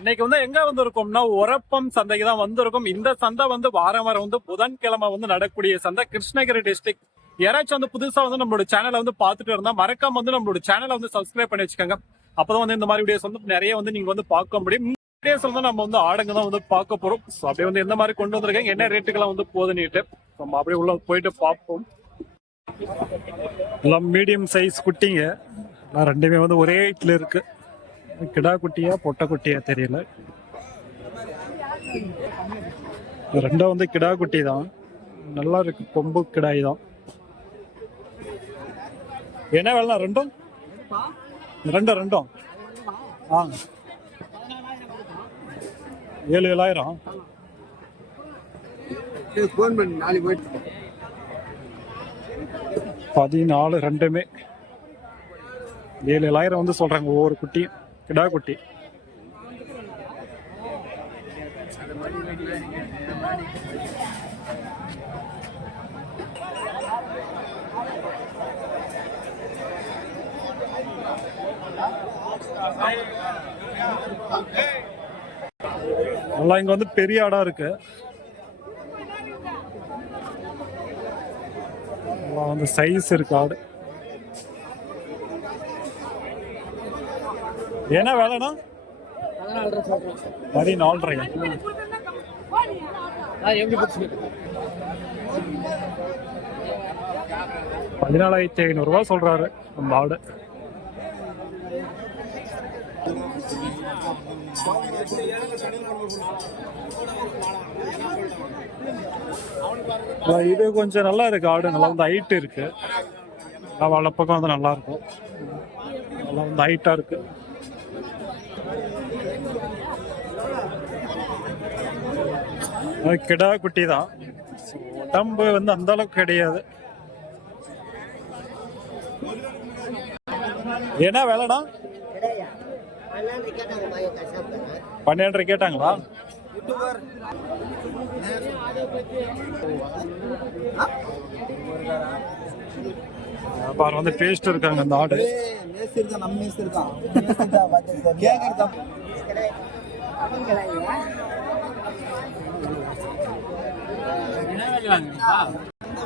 இன்னைக்கு வந்து எங்க வந்திருக்கோம்னா உரப்பம் சந்தைக்கு தான் வந்திருக்கும். இந்த சந்தை வந்து வாரம் வாரம் வந்து புதன்கிழமை வந்து நடக்கக்கூடிய சந்தை. கிருஷ்ணகிரி டிஸ்ட்ரிக்ட் யாராச்சும் வந்து புதுசா வந்து நம்மளோட சேனலை வந்து பார்த்துட்டு இருந்தா மறக்காம வந்து நம்மளோட சேனலை வந்து சப்ஸ்கிரைப் பண்ணி வச்சுக்கோங்க. அப்பதான் வந்து இந்த மாதிரி வீடியோஸ் வந்து நிறைய வந்து நீங்க வந்து பார்க்க முடியும். வீடியோஸ் வந்து நம்ம வந்து ஆடுங்க தான் வந்து பார்க்க போறோம். ஸோ அப்படியே வந்து எந்த மாதிரி கொண்டு வந்திருக்காங்க என்ன ரேட்டுக்கெல்லாம் வந்து போதுன்னுட்டு நம்ம அப்படியே உள்ள போயிட்டு பார்ப்போம். எல்லாம் மீடியம் சைஸ் குட்டிங்க. எல்லாம் ரெண்டுமே வந்து ஒரே ஹைட்ல இருக்கு. கிடா குட்டியா பொட்டை குட்டியா தெரியல. ரெண்டும் வந்து கிடா குட்டி தான். நல்லா இருக்கு கொம்பு கிடாய் தான். என்ன வேலை ரெண்டும்? ரெண்டும் ரெண்டும். ஆ. ஏழு ஏழாயிரம்? ஃபோன் பண்ணி நாளைக்கு போயிட்டு பதினாலு ரெண்டுமே. ஏழு ஏழாயிரம் வந்து சொல்றாங்க ஒவ்வொரு குட்டியும். கிடா குட்டி நல்லா இங்க வந்து பெரிய ஆடா இருக்கு. நல்லா வந்து சைஸ் இருக்கு ஆடு. என்ன வேலைண்ணா? பதினாலரையா பதினாலாயிரத்தி ஐநூறுரூவா சொல்றாரு அந்த ஆடு இது கொஞ்சம் நல்லா இருக்கு ஆடு நல்லா வந்து ஹைட் இருக்கு. நல்லா வளர்ப்பக்கம் வந்து நல்லா இருக்கும். நல்லா வந்து ஹைட்டா இருக்கு. அது கிடா குட்டி தான். உடம்பு வந்து அந்த அளவுக்கு கிடையாது. என்ன வேலைடா? பன்னெண்டரை கேட்டாங்களா? பாரு வந்து பேஸ்ட் இருக்காங்க அந்த ஆடு.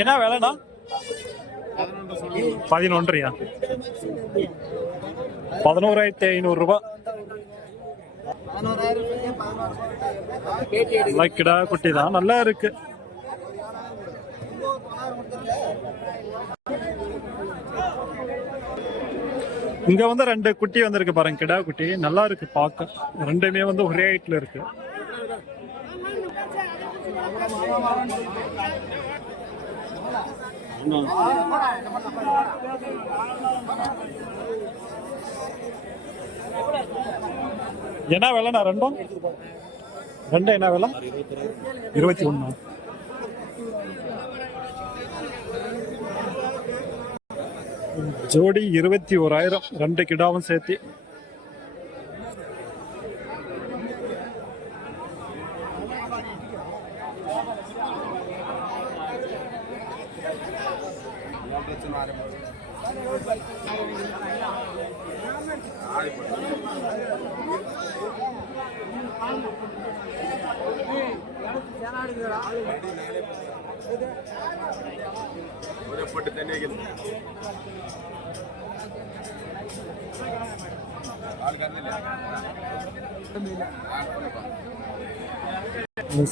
என்ன வேலைண்ணா? பதினொன்றையா? பதினோராயிரத்தி ஐநூறு ரூபாய். கிடா குட்டி தான். நல்லா இருக்கு. இங்க வந்து ரெண்டு குட்டி வந்திருக்கு பாருங்க கிடா குட்டி. நல்லா இருக்கு பார்க்க ரெண்டுமே வந்து ஒரே ஹைட்ல இருக்கு. என்ன விலைண்ணா ரெண்டும்? ரெண்டும் என்ன விலை? இருபத்தி ஒண்ணு. ஜோடி இருபத்தி ஓராயிரம் ரெண்டு கிடாவும் சேர்த்து.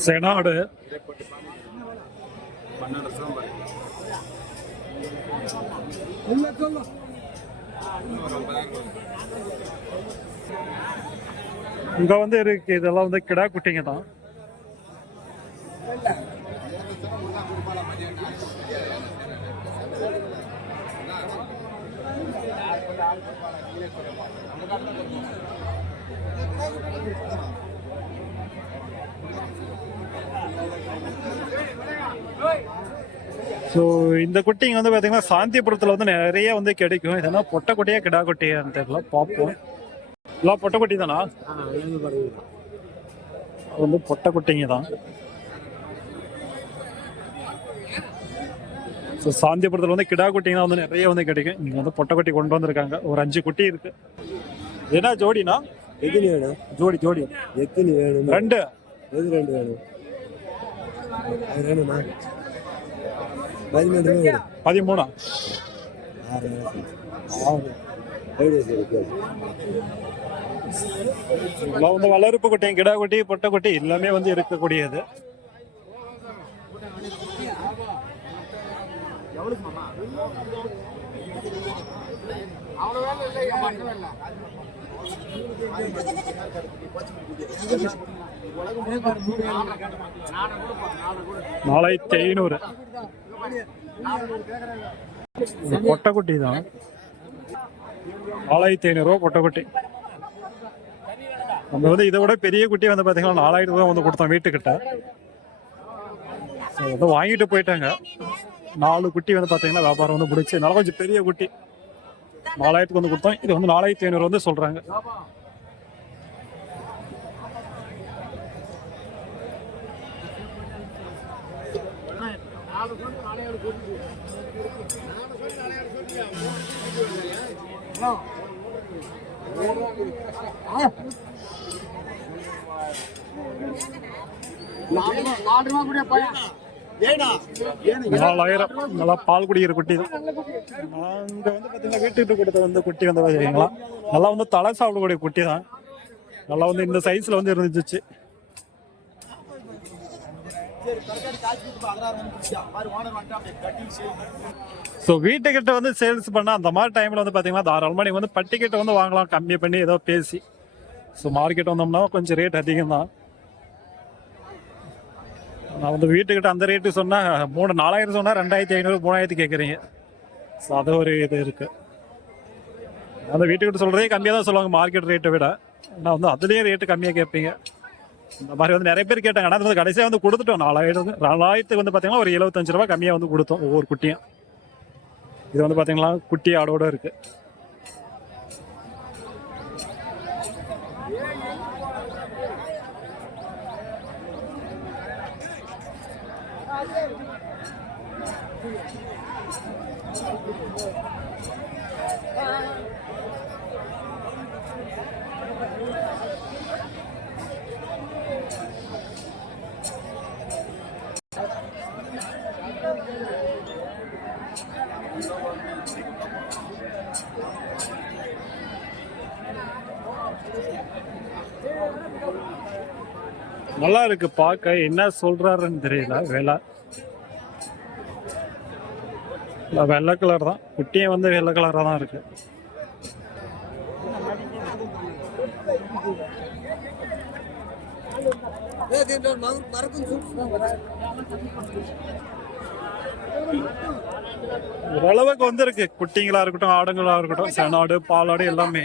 செனாடு. இங்க வந்து இருக்கு. இதெல்லாம் வந்து கிடா குட்டிங்க தான். ஸோ இந்த குட்டிங்க வந்து பார்த்தீங்கன்னா சாந்திபுரத்தில் வந்து நிறைய வந்து கிடைக்கும். இதெல்லாம் பொட்டை குட்டியா கிடா குட்டியான்னு தெரியல. பார்ப்போம். எல்லாம் பொட்டை குட்டி தானா? வந்து பொட்டை குட்டிங்க தான். ஸோ சாந்திபுரத்தில் வந்து கிடா குட்டிங்க வந்து நிறைய வந்து கிடைக்கும். இங்கே வந்து பொட்டை குட்டி கொண்டு வந்திருக்காங்க. ஒரு அஞ்சு குட்டி இருக்கு. என்ன ஜோடினா? எத்தனை வேணும்? ஜோடி ஜோடி. எத்தனை வேணும்? ரெண்டு. எது ரெண்டு வேணும்? அது வேணுமா? பதிமூணு வேணும். பதிமூணா? ஆறு வந்து வளர்ப்பு குட்டியும் கிடா குட்டி பொட்டை குட்டி எல்லாமே வந்து இருக்கக்கூடியது. நாலாயிரத்தி ஐநூறு இது தான். நாலாயிரத்தி ஐநூறுரூவா கொட்டைக்குட்டி நம்ம வந்து இதை விட பெரிய குட்டி வந்து பார்த்தீங்கன்னா நாலாயிரம் ரூபா வந்து கொடுத்தோம் வீட்டுக்கிட்ட. வந்து வாங்கிட்டு போயிட்டாங்க. நாலு குட்டி வந்து பார்த்தீங்கன்னா வியாபாரம் வந்து முடிச்சு. நல்லா கொஞ்சம் பெரிய குட்டி. நாலாயிரத்துக்கு வந்து கொடுத்தோம். இது வந்து நாலாயிரத்தி ஐநூறு வந்து சொல்றாங்க. நாலாயிரம் நல்லா பால் குடிக்கிற குட்டி. தான் நாங்க வந்து பார்த்தீங்கன்னா வீட்டுக்கு கொடுத்த வந்து குட்டி வந்து பார்த்தீங்களா நல்லா வந்து தலை சாப்பிடக்கூடிய குட்டி தான். நல்லா வந்து இந்த சைஸ்ல வந்து இருந்துச்சு. ஸோ வீட்டுக்கிட்ட வந்து சேல்ஸ் பண்ணால் அந்த மாதிரி டைமில் வந்து பார்த்தீங்கன்னா தாராளமாக நீங்கள் வந்து பட்டிக்கிட்ட வந்து வாங்கலாம். கம்மி பண்ணி ஏதோ பேசி. ஸோ மார்க்கெட் வந்தோம்னா கொஞ்சம் ரேட் அதிகம் தான் நான் வந்து வீட்டுக்கிட்ட அந்த ரேட்டு சொன்னால் மூணு நாலாயிரம் சொன்னால் ரெண்டாயிரத்தி ஐநூறு மூணாயிரத்தி கேட்குறீங்க ஸோ அது ஒரு இது இருக்குது அந்த வீட்டுக்கிட்ட சொல்கிறதே கம்மியாக தான் சொல்லுவாங்க மார்க்கெட் ரேட்டை விட. நான் வந்து அதுலேயும் ரேட்டு கம்மியாக கேட்பீங்க. இந்த மாதிரி வந்து நிறைய பேர் கேட்டாங்க. ஆனால் அது வந்து கடைசியாக வந்து கொடுத்துட்டோம். நாலாயிரம் நாலாயிரத்துக்கு வந்து பார்த்தீங்கன்னா ஒரு எழுபத்தஞ்சு ரூபா கம்மியாக வந்து கொடுத்தோம் ஒவ்வொரு குட்டியும். இது வந்து பார்த்தீங்கன்னா குட்டி ஆடோட இருக்குது நல்லா இருக்கு பார்க்க. என்ன சொல்றாருன்னு தெரியல வேலை இல்ல, வெள்ளை கலர் தான். குட்டியும் வந்து வெள்ளை கலராக தான் இருக்கு. ஓரளவுக்கு வந்துருக்கு குட்டிங்களா இருக்கட்டும் ஆடுங்களா இருக்கட்டும் செனாடு பாலாடு எல்லாமே.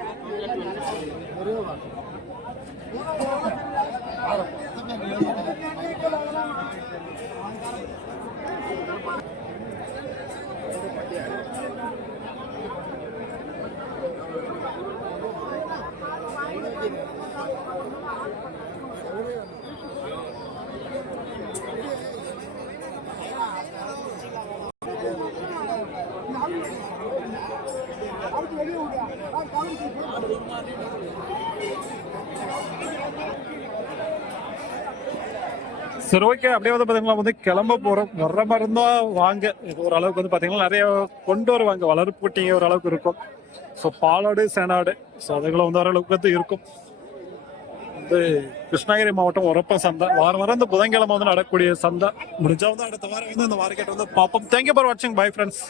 சரி ஓகே அப்படியே வந்து பார்த்தீங்கன்னா வந்து கிளம்ப போகிறோம் வர்ற மாதிரி இருந்தால் வாங்க. இது ஓரளவுக்கு வந்து பார்த்தீங்கன்னா நிறைய கொண்டு வருவாங்க. வளர்ப்பு குட்டிங்க ஓரளவுக்கு இருக்கும். ஸோ பாலாடு சேனாடு. ஸோ அதுகளை வந்து ஓரளவுக்கு வந்து இருக்கும். வந்து கிருஷ்ணகிரி மாவட்டம் உரப்ப சந்தை. வாரம் வாரம் இந்த புதன்கிழமை வந்து நடக்கக்கூடிய சந்தை. முடிஞ்சா வந்து அடுத்த வாரம் வந்து இந்த மார்க்கெட் வந்து பார்ப்போம். தேங்க்யூ ஃபார் வாட்சிங் பை ஃப்ரெண்ட்ஸ்